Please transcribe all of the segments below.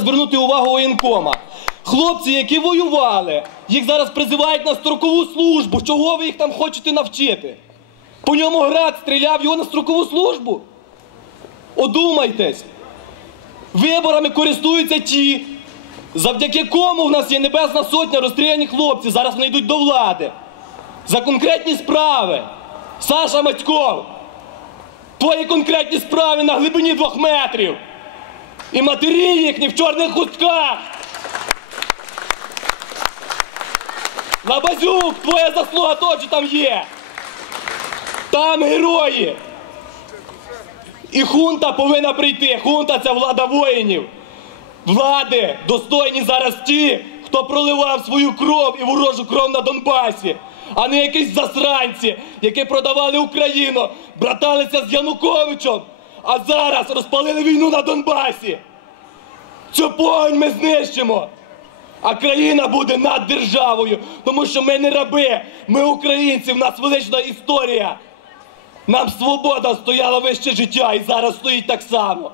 звернути увагу воєнкома. Хлопці, які воювали, їх зараз призивають на строкову службу. Чого ви їх там хочете навчити? По ньому град стріляв його на строкову службу. Одумайтесь. Виборами користуються ті, завдяки кому в нас є Небесна Сотня розстріляні хлопці. Зараз вони йдуть до влади. За конкретні справи. Саша Матьков. Твої конкретні справи на глибині двох метрів. І матері їхні в чорних хустках. Лабазюк, твоя заслуга теж там є. Там герої. І хунта повинна прийти. Хунта це влада воїнів. Влади достойні зараз ті, хто проливав свою кров і ворожу кров на Донбасі, а не якісь засранці, які продавали Україну, браталися з Януковичем, а зараз розпалили війну на Донбасі. Цю погонь ми знищимо. А країна буде над державою, тому що ми не раби, ми українці, в нас велична історія. Нам свобода стояла вище життя і зараз стоїть так само.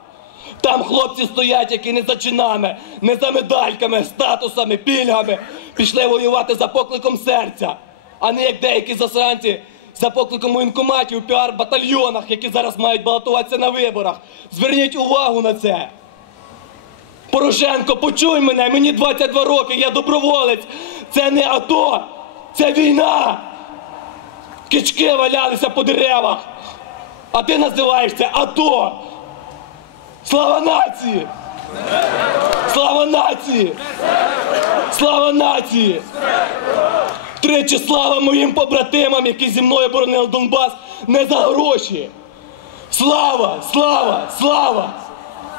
Там хлопці стоять, які не за чинами, не за медальками, статусами, пільгами, пішли воювати за покликом серця, а не як деякі засранці за покликом воєнкоматів піар-батальйонах, які зараз мають балотуватися на виборах. Зверніть увагу на це. Порошенко, почуй мене, мені 22 роки, я доброволець. Це не АТО, це війна. Кички валялися по деревах. А ти називаєшся АТО. Слава нації! Слава нації! Слава нації! Тричі слава моїм побратимам, які зі мною боронили Донбас не за гроші. Слава! Слава! Слава!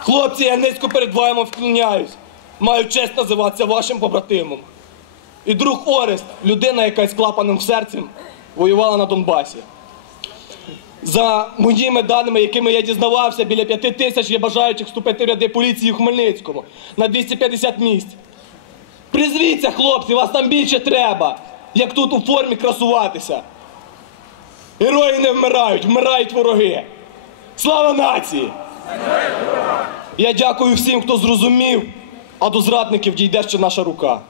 Хлопці, я низько перед вами вклоняюсь. Маю честь називатися вашим побратимом. І друг Орест, людина, яка з клапаним серцем воювала на Донбасі. За моїми даними, якими я дізнавався, біля п'яти тисяч є бажаючих вступити в ряди поліції в Хмельницькому на 250 місць. Призвіться, хлопці, вас там більше треба, як тут у формі красуватися. Герої не вмирають, вмирають вороги. Слава нації! Я дякую всім, хто зрозумів, а до зрадників дійде ще наша рука.